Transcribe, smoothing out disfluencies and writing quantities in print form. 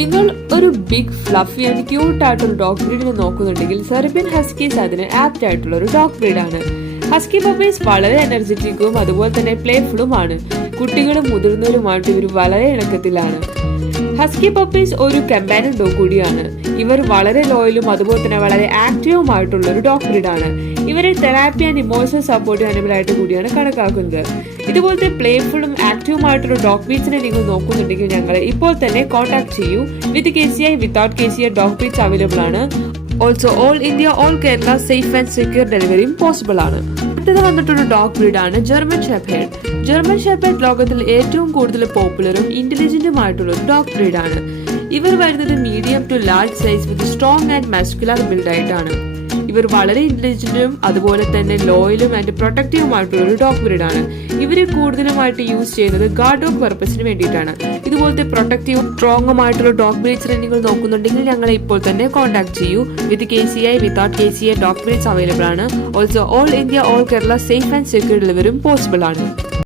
നിങ്ങൾ ഒരു big fluffy and cute ആയിട്ടുള്ള ഡോഗ് ബ്രീഡിനെ നോക്കുന്നുണ്ടെങ്കിൽ സെർബിയൻ ഹസ്കീസ് അതിന് ആപ്റ്റ് ആയിട്ടുള്ള ഒരു ഡോഗ് ബ്രീഡാണ്. ഹസ്കി പപ്പീസ് വളരെ എനർജറ്റിക്കും അതുപോലെ തന്നെ പ്ലേഫുള്ളുമാണ്. കുട്ടികളും മുതിർന്നവരുമായിട്ട് ഇവർ വളരെ ഇണക്കത്തിലാണ്. ഹസ്കി പപ്പീസ് ഒരു കമ്പാനിയൻ ഡോഗ് കൂടിയാണ്. ഇവർ വളരെ ലോയലും അതുപോലെ തന്നെ വളരെ ആക്റ്റീവുമായിട്ടുള്ള ഒരു ഡോഗ് ബ്രീഡാണ്. ഇവരെ therapy and emotional support animal ആയിട്ട് കൂടിയാണ് കണക്കാക്കുന്നത്. ഇതുപോലത്തെ പ്ലേഫുള്ളും ആക്റ്റീവുമായിട്ടുള്ള ഡോഗ് ബ്രീഡ്സിനെ നിങ്ങൾ നോക്കുന്നുണ്ടെങ്കിൽ ഞങ്ങളെ ഇപ്പോൾ തന്നെ കോൺടാക്ട് ചെയ്യൂ. With KCI without KCI dog breeds available ആണ്. Also all India all Kerala safe and secure ഡെലിവറിയും പോസിബിൾ ആണ്. അടുത്തത് വന്നിട്ടൊരു ഡോഗ് ബ്രീഡാണ് ജർമ്മൻ ഷെപ്പേർഡ്. ജർമ്മൻ ഷെപ്പേർഡ് ലോകത്തിൽ ഏറ്റവും കൂടുതൽ പോപ്പുലറും ഇന്റലിജന്റുമായിട്ടുള്ള ഒരു ഡോഗ് ബ്രീഡാണ്. ഇവർ വരുന്നത് medium to large size with strong and muscular build ആയിട്ടാണ്. ഇവർ വളരെ ഇന്റലിജന്റും അതുപോലെ തന്നെ ലോയലും ആൻഡ് പ്രൊട്ടക്റ്റീവുമായിട്ടുള്ള ഒരു ഡോഗ് ബ്രീഡാണ്. ഇവരെ കൂടുതലുമായിട്ട് യൂസ് ചെയ്യുന്നത് ഗാർഡ് ഡോഗ് പർപ്പസിന് വേണ്ടിയിട്ടാണ്. ഇതുപോലത്തെ പ്രൊട്ടക്റ്റീവും സ്ട്രോങ്ങുമായിട്ടുള്ള ഡോഗ് ബ്രീഡ്സിനെ നിങ്ങൾ നോക്കുന്നുണ്ടെങ്കിൽ ഞങ്ങളെ ഇപ്പോൾ തന്നെ കോൺടാക്ട് ചെയ്യൂ. With KCI without KCI dog breeds available ആണ്. Also all India all Kerala safe and secure ഡെലിവറിയും പോസിബിൾ ആണ്.